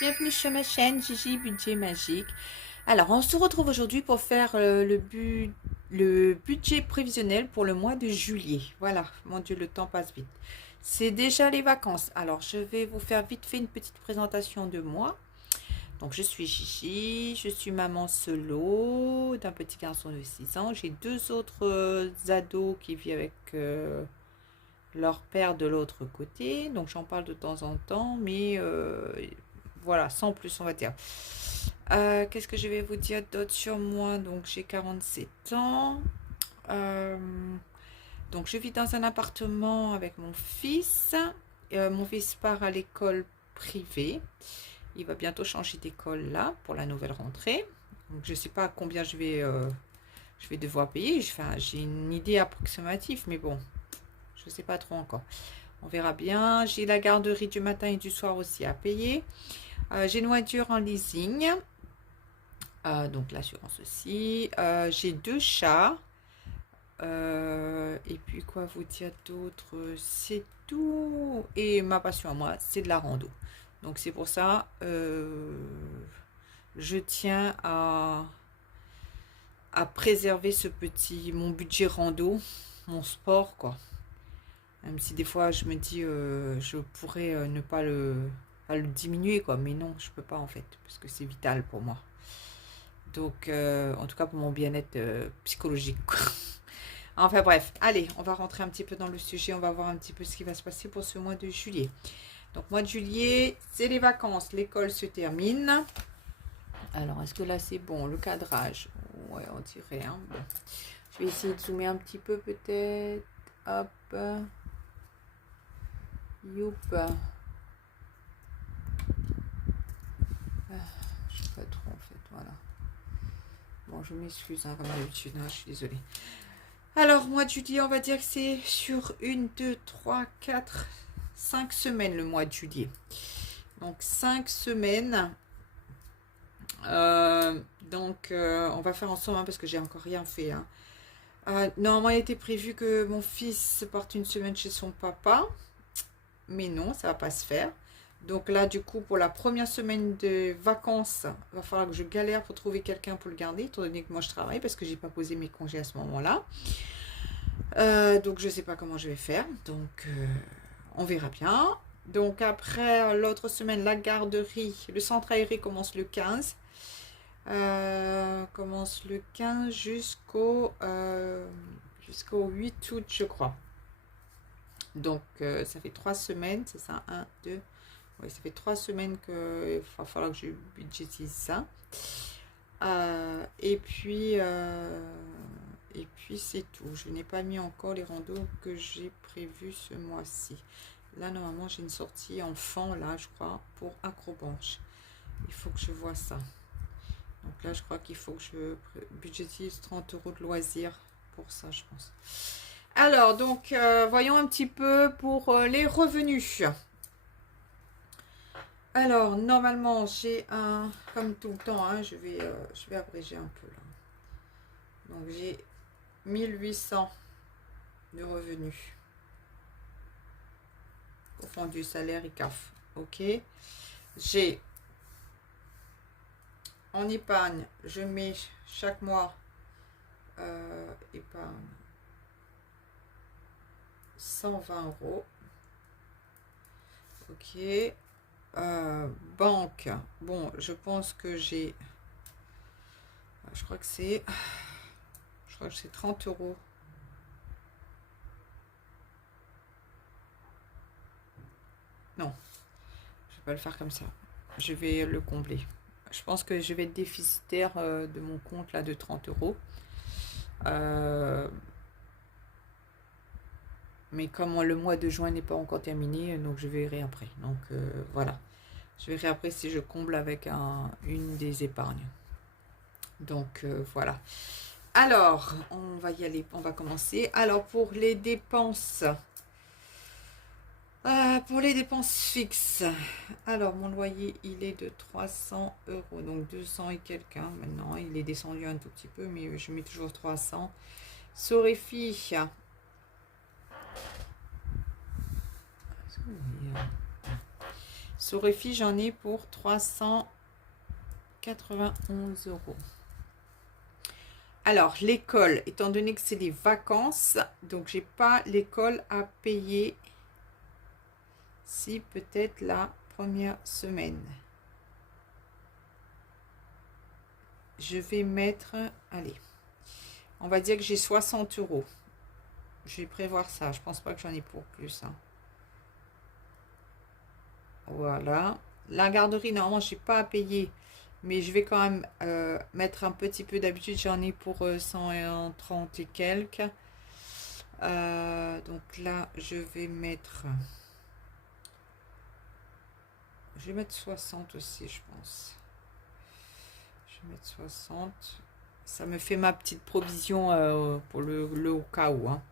bienvenue sur ma chaîne Gigi Budget Magique. Alors, on se retrouve aujourd'hui pour faire le budget prévisionnel pour le mois de juillet. Voilà, mon Dieu, le temps passe vite. C'est déjà les vacances. Alors, je vais vous faire vite fait une petite présentation de moi. Donc, je suis Gigi, je suis maman solo d'un petit garçon de 6 ans. J'ai deux autres ados qui vivent avec leur père de l'autre côté. Donc, j'en parle de temps en temps, mais voilà, sans plus, on va dire. Qu'est-ce que je vais vous dire d'autre sur moi? Donc, j'ai 47 ans. Euh, donc, je vis dans un appartement avec mon fils. Mon fils part à l'école privée. Il va bientôt changer d'école là pour la nouvelle rentrée. Donc, je ne sais pas combien je vais devoir payer. Enfin, j'ai une idée approximative, mais bon, je ne sais pas trop encore. On verra bien. J'ai la garderie du matin et du soir aussi à payer. J'ai une voiture en leasing. Donc l'assurance aussi. J'ai deux chats. Et puis quoi vous dire d'autre? C'est tout. Et ma passion à moi, c'est de la rando. Donc c'est pour ça, je tiens à préserver mon budget rando, mon sport, quoi. Même si des fois je me dis, je pourrais ne pas le diminuer, quoi. Mais non, je peux pas en fait, parce que c'est vital pour moi. Donc, en tout cas pour mon bien-être psychologique, quoi. Enfin bref, allez, on va rentrer un petit peu dans le sujet, on va voir un petit peu ce qui va se passer pour ce mois de juillet. Donc, mois de juillet, c'est les vacances, l'école se termine. Alors, est-ce que là c'est bon, le cadrage? Ouais, on dirait, hein. Bon. Je vais essayer de zoomer un petit peu peut-être. Hop. Youp. Je sais pas trop en fait, voilà. Bon, je m'excuse, hein, comme d'habitude, hein, je suis désolée. Alors, mois de juillet, on va dire que c'est sur 1, 2, 3, 4, 5 semaines le mois de juillet. Donc, 5 semaines. On va faire ensemble hein, parce que j'ai encore rien fait. Hein. Normalement, il était prévu que mon fils parte une semaine chez son papa. Mais non, ça va pas se faire. Donc là, du coup, pour la première semaine de vacances, il va falloir que je galère pour trouver quelqu'un pour le garder, étant donné que moi je travaille parce que j'ai pas posé mes congés à ce moment-là. Donc je sais pas comment je vais faire. Donc on verra bien. Donc après l'autre semaine, la garderie, le centre aéré commence le 15. Commence le 15 jusqu'au 8 août, je crois. Donc ça fait 3 semaines, c'est ça, un, deux. Oui, ça fait 3 semaines qu'il va falloir que je budgétise ça. Et puis c'est tout. Je n'ai pas mis encore les randos que j'ai prévus ce mois-ci. Là, normalement, j'ai une sortie enfant, là, je crois, pour Acrobanche. Il faut que je vois ça. Donc là, je crois qu'il faut que je budgétise 30 € de loisirs pour ça, je pense. Alors, donc, voyons un petit peu pour les revenus. Alors, normalement, j'ai un, comme tout le temps, hein, je vais abréger un peu là. Donc, j'ai 1800 de revenus. Au fond du salaire et CAF. Ok. J'ai, en épargne, je mets chaque mois épargne 120 €. Ok. Banque. Bon, je pense que j'ai. Je crois que c'est 30 €. Non, je vais pas le faire comme ça. Je vais le combler. Je pense que je vais être déficitaire de mon compte là de 30 €. Mais comme le mois de juin n'est pas encore terminé, donc je verrai après. Donc voilà. Je verrai après si je comble avec une des épargnes. Donc voilà. Alors, on va y aller, on va commencer. Alors, pour les dépenses fixes, alors mon loyer, il est de 300 €, donc 200 et quelques. Maintenant, il est descendu un tout petit peu, mais je mets toujours 300. Soréfi, Sur Refi, j'en ai pour 391 euros. Alors, l'école, étant donné que c'est les vacances, donc j'ai pas l'école à payer. Si, peut-être la première semaine. Je vais mettre, allez, on va dire que j'ai 60 euros. Je vais prévoir ça. Je pense pas que j'en ai pour plus. Hein. Voilà. La garderie, normalement, je n'ai pas à payer. Mais je vais quand même mettre un petit peu. D'habitude, j'en ai pour 130 et quelques. Donc là, je vais mettre 60 aussi, je pense. Je vais mettre 60. Ça me fait ma petite provision pour le au cas où. Hein.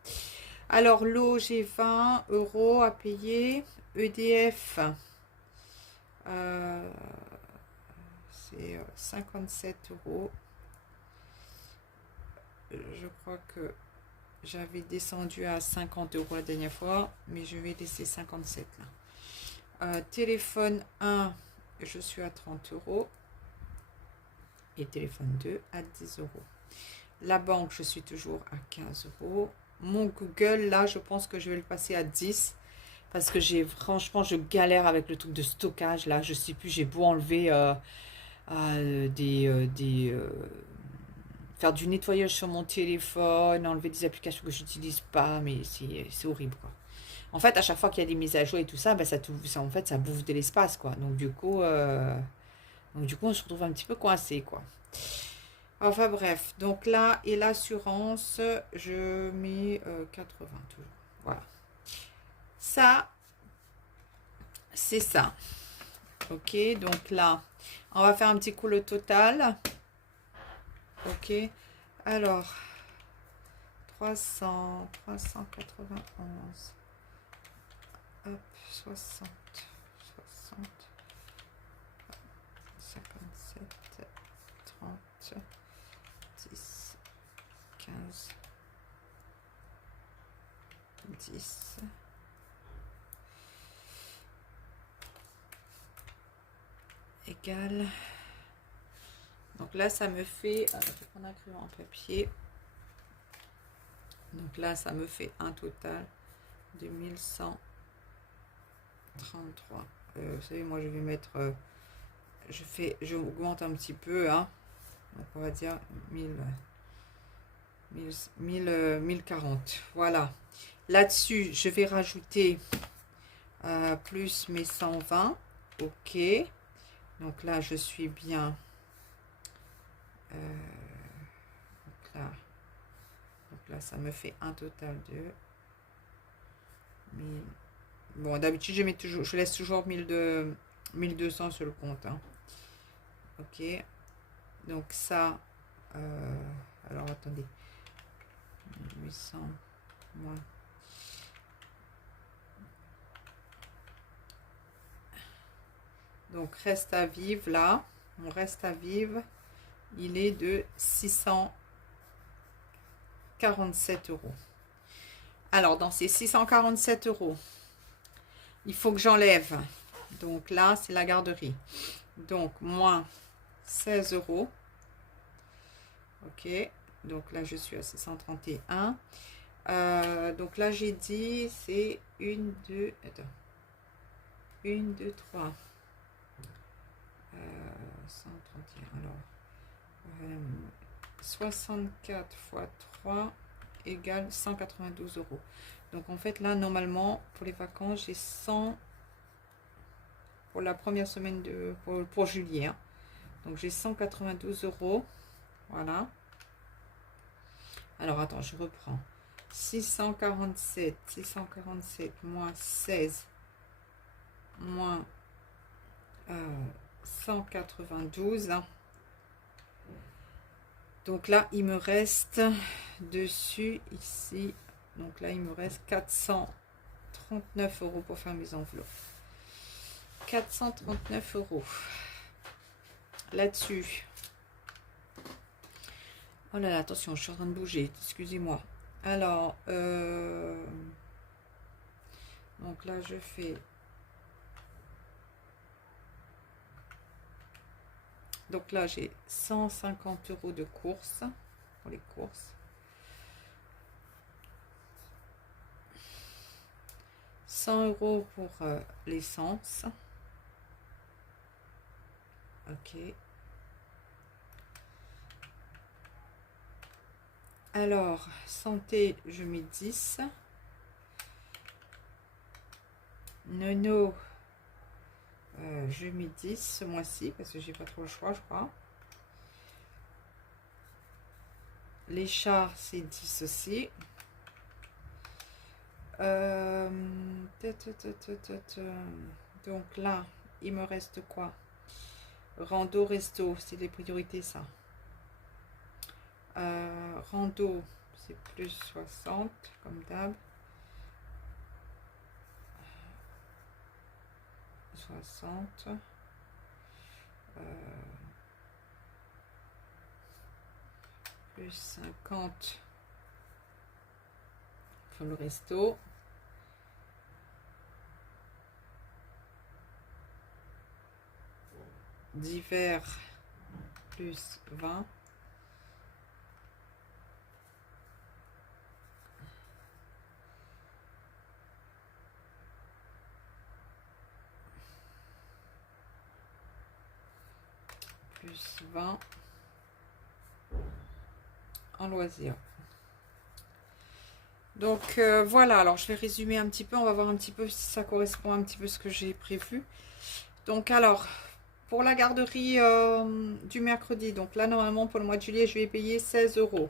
Alors, l'eau, j'ai 20 euros à payer. EDF, c'est 57 euros. Je crois que j'avais descendu à 50 euros la dernière fois, mais je vais laisser 57 là. Téléphone 1, je suis à 30 euros. Et téléphone 2 à 10 euros. La banque, je suis toujours à 15 euros. Mon Google, là, je pense que je vais le passer à 10. Parce que franchement, je galère avec le truc de stockage. Là, je sais plus, j'ai beau enlever faire du nettoyage sur mon téléphone, enlever des applications que je n'utilise pas, mais c'est horrible, quoi. En fait, à chaque fois qu'il y a des mises à jour et tout ça, ben, en fait, ça bouffe de l'espace, quoi. Donc, du coup, on se retrouve un petit peu coincé, quoi. Enfin, bref. Donc, là, et l'assurance, je mets 80 toujours. Voilà. Ça, c'est ça. Ok, donc là, on va faire un petit coup le total. Ok, alors, 391. Hop, 60, 57, 30, 10, 15, 10. Égale. Donc là, ça me fait. Je vais prendre un crayon en papier. Donc là, ça me fait un total de 1133. Vous savez, moi, je vais mettre. J'augmente un petit peu. Hein. Donc on va dire 1040. Voilà. Là-dessus, je vais rajouter plus mes 120. Ok. Donc là, je suis bien. Donc là, ça me fait un total de 1000. Bon, d'habitude, je laisse toujours 1200 sur le compte. Hein. Ok. Donc ça, alors attendez. 800 moins. Donc reste à vivre là. Mon reste à vivre, il est de 647 euros. Alors dans ces 647 euros, il faut que j'enlève. Donc là, c'est la garderie. Donc moins 16 euros. Ok. Donc là, je suis à 631. Donc là, j'ai dit, c'est 1, 2, attends. 1, 2, 3. 131. Alors, 64 fois 3 égale 192 euros. Donc en fait, là, normalement, pour les vacances, j'ai 100 pour la première semaine pour juillet. Hein. Donc j'ai 192 euros. Voilà. Alors attends, je reprends. 647 moins 16 moins 192. Donc là, il me reste dessus, ici, donc là, il me reste 439 euros pour faire mes enveloppes. 439 euros. Là-dessus. Oh là là, attention, je suis en train de bouger, excusez-moi. Alors, donc là, je fais Donc là, j'ai 150 € de course pour les courses. 100 € pour l'essence. Ok. Alors, santé, je mets 10. Nono, je mets 10 ce mois-ci parce que j'ai pas trop le choix, je crois. Les chats, c'est 10 aussi. Donc là, il me reste quoi? Rando, resto, c'est les priorités, ça. Rando, c'est plus 60, comme d'hab. 60. Plus 50 pour le resto. D'hiver, plus 20. Plus 20 en loisir. Donc voilà, alors je vais résumer un petit peu, on va voir un petit peu si ça correspond un petit peu à ce que j'ai prévu. Donc alors, pour la garderie du mercredi, donc là normalement pour le mois de juillet, je vais payer 16 €.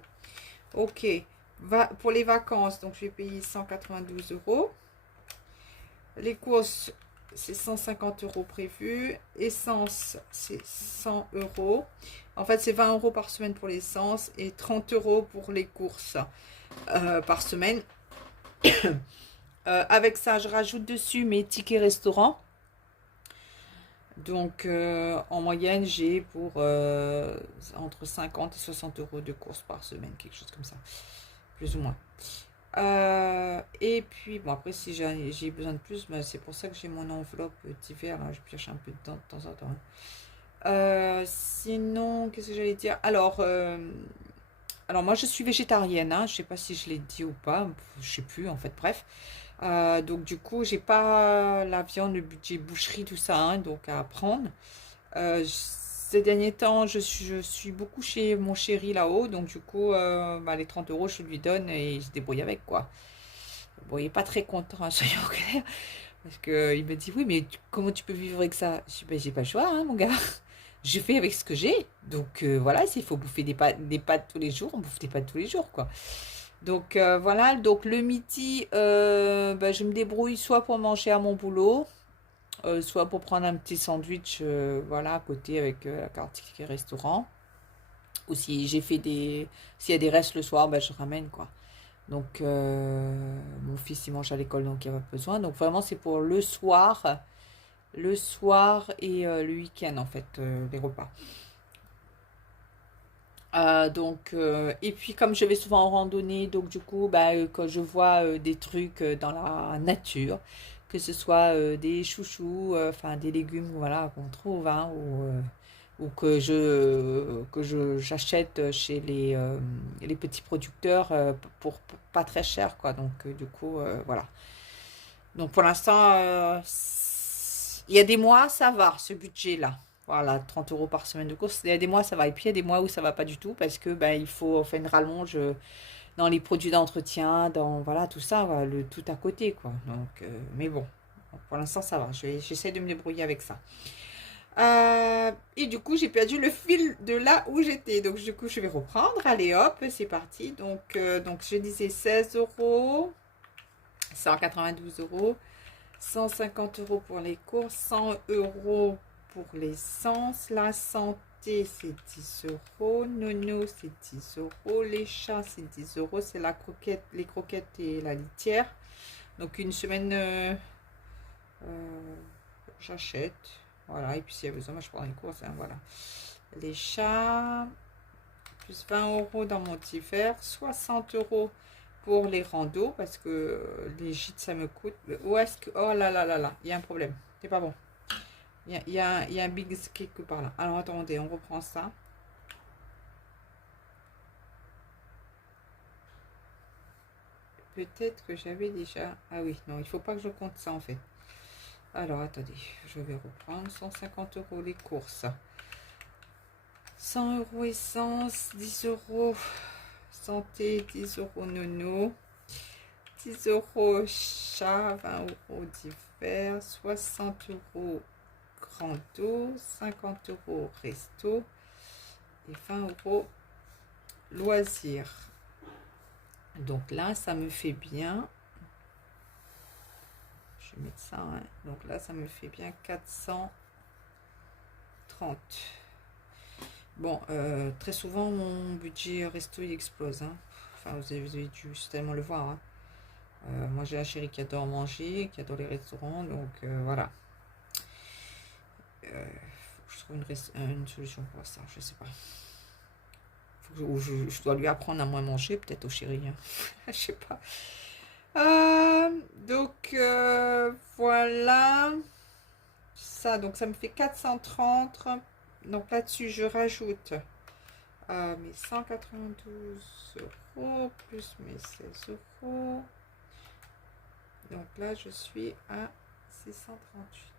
Ok, pour les vacances, donc je vais payer 192 €. Les courses, c'est 150 € prévus. Essence, c'est 100 €. En fait, c'est 20 € par semaine pour l'essence et 30 € pour les courses par semaine. Avec ça, je rajoute dessus mes tickets restaurants. Donc, en moyenne, j'ai pour entre 50 et 60 € de courses par semaine, quelque chose comme ça, plus ou moins. Et puis, bon, après, si j'ai besoin de plus, ben, c'est pour ça que j'ai mon enveloppe d'hiver. Je pioche un peu de temps en temps. Sinon, qu'est-ce que j'allais dire? Alors, moi, je suis végétarienne. Je sais pas si je l'ai dit ou pas. Je sais plus, en fait. Bref. Donc, du coup, j'ai pas la viande, le budget boucherie, tout ça, donc à prendre. Ces derniers temps, je suis beaucoup chez mon chéri là-haut. Donc, du coup, bah, les 30 €, je lui donne et il se débrouille avec, quoi. Bon, il est pas très content, soyons clairs. Parce qu'il me dit, oui, mais comment tu peux vivre avec ça? Je dis, ben, j'ai pas le choix, mon gars. Je fais avec ce que j'ai. Donc, voilà, s'il faut bouffer des pâtes tous les jours, on bouffe des pâtes tous les jours, quoi. Donc, voilà. Donc, le midi, ben, je me débrouille soit pour manger à mon boulot, soit pour prendre un petit sandwich, voilà, à côté avec la carte ticket restaurant. Ou si s'il y a des restes le soir, ben, je ramène, quoi. Donc, mon fils, il mange à l'école, donc il n'y a pas besoin. Donc, vraiment, c'est pour le soir et le week-end, en fait, les repas. Et puis, comme je vais souvent en randonnée, donc du coup, bah, quand je vois des trucs dans la nature, que ce soit des chouchous, enfin des légumes, voilà, qu'on trouve, ou j'achète chez les petits producteurs pour pas très cher, quoi. Donc, du coup, voilà. Donc, pour l'instant, il y a des mois, ça va, ce budget-là. Voilà, 30 € par semaine de course. Il y a des mois, ça va. Et puis, il y a des mois où ça va pas du tout parce que ben, il faut faire une rallonge dans les produits d'entretien, dans voilà, tout ça, voilà, le tout à côté, quoi. Donc, mais bon, pour l'instant, ça va. J'essaie de me débrouiller avec ça. Et du coup, j'ai perdu le fil de là où j'étais. Donc, du coup, je vais reprendre. Allez, hop, c'est parti. Donc je disais 16 €, 192 €, 150 € pour les courses, 100 € pour l'essence. La santé, c'est 10 €. Nono, c'est 10 €. Les chats, c'est 10 €. C'est les croquettes et la litière. Donc, une semaine, j'achète. Voilà, et puis s'il y a besoin, moi je prends les courses, voilà. Les chats, plus 20 € dans mon hiver, 60 € pour les randos, parce que les gîtes, ça me coûte. Où est-ce que... Oh là là là là, il y a un problème, c'est pas bon. Il y a un big quelque part là. Alors attendez, on reprend ça. Peut-être que j'avais déjà... Ah oui, non, il faut pas que je compte ça en fait. Alors attendez, je vais reprendre. 150 € les courses. 100 € essence, 10 € santé, 10 € nono, 10 € chat, 20 € divers, 60 € grand eau, 50 € resto et 20 € loisirs. Donc là, ça me fait bien. Je vais mettre ça. Hein. Donc là, ça me fait bien 430. Bon, très souvent, mon budget resto, il explose. Hein. Enfin, vous avez dû certainement le voir. Hein. Moi, j'ai un chéri qui adore manger, qui adore les restaurants. Donc, voilà. Faut que je trouve une solution pour ça. Je sais pas. Je dois lui apprendre à moins manger, peut-être au chéri. Hein. Je sais pas. Donc, voilà. Ça, donc ça me fait 430. Donc là-dessus, je rajoute mes 192 € plus mes 16 €. Donc là, je suis à 638.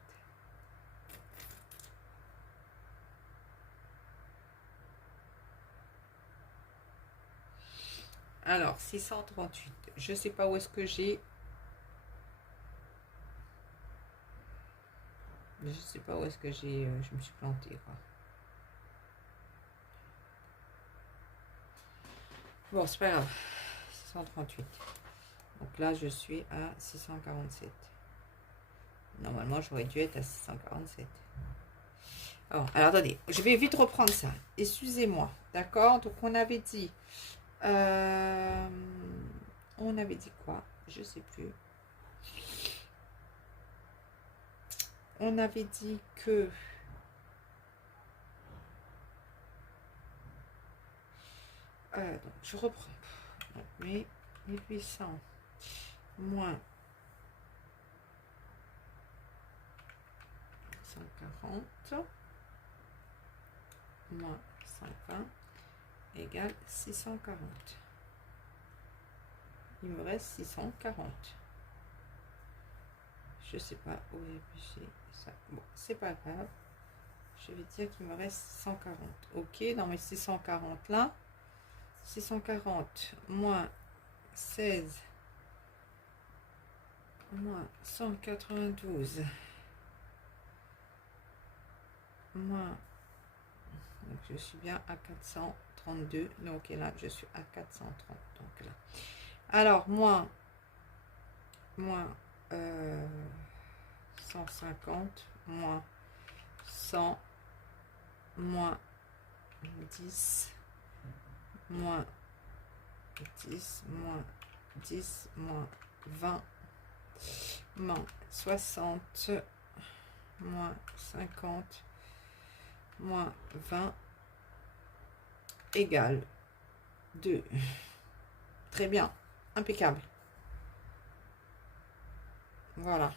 Alors, 638. Je sais pas où est-ce que j'ai. Je sais pas où est-ce que j'ai. Je me suis plantée, quoi. Bon, c'est pas grave. 638. Donc là, je suis à 647. Normalement, j'aurais dû être à 647. Alors, attendez, je vais vite reprendre ça. Excusez-moi, d'accord? Donc, on avait dit... on avait dit quoi? Je sais plus. On avait dit que... donc, je reprends. Mais 1800 moins 140 moins 120 égale 640. Il me reste 640. Je sais pas où j'ai ça. Bon, c'est pas grave. Je vais dire qu'il me reste 640. Ok, dans mes 640 là, 640 moins 16 moins 192 moins, donc je suis bien à 432. Donc et là je suis à 430. Donc là, alors moins 150 moins 100 moins 10 moins 10 moins 10 moins 20 moins 60 moins 50 moins 20 égale 2. Très bien, impeccable. Voilà.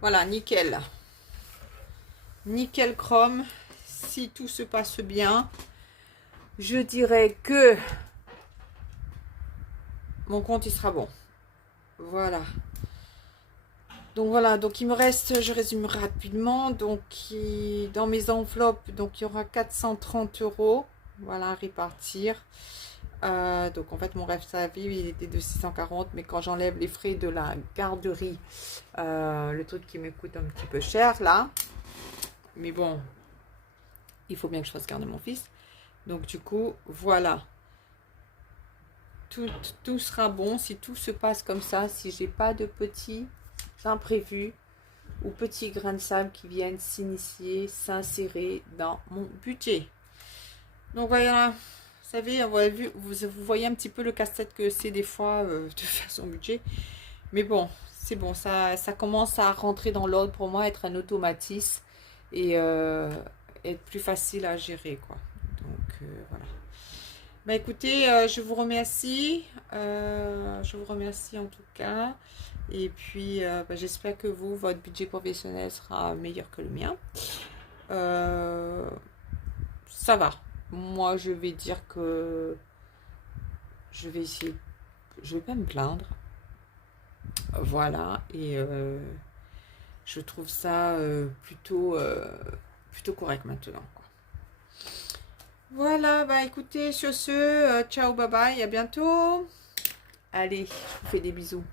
Voilà, nickel. Nickel chrome. Si tout se passe bien, je dirais que mon compte il sera bon. Voilà. Donc voilà, donc il me reste, je résume rapidement, donc dans mes enveloppes, donc il y aura 430 €, voilà, à répartir. Donc en fait mon rêve à vivre il était de 640, mais quand j'enlève les frais de la garderie, le truc qui me coûte un petit peu cher là, mais bon, il faut bien que je fasse garder mon fils. Donc du coup, voilà. Tout sera bon si tout se passe comme ça, si j'ai pas de petits imprévus ou petits grains de sable qui viennent s'initier, s'insérer dans mon budget. Donc voilà, vous savez, vous voyez un petit peu le casse-tête que c'est des fois de faire son budget. Mais bon, c'est bon, ça commence à rentrer dans l'ordre pour moi, être un automatisme et être plus facile à gérer, quoi. Donc voilà. Bah écoutez, je vous remercie. Je vous remercie en tout cas. Et puis, j'espère que vous, votre budget professionnel sera meilleur que le mien. Euh, Ça va. Moi, je vais dire que je vais essayer, je vais pas me plaindre. Voilà. Et je trouve ça plutôt correct maintenant, quoi. Voilà, bah écoutez, sur ce, ciao, bye bye, à bientôt. Allez, je vous fais des bisous.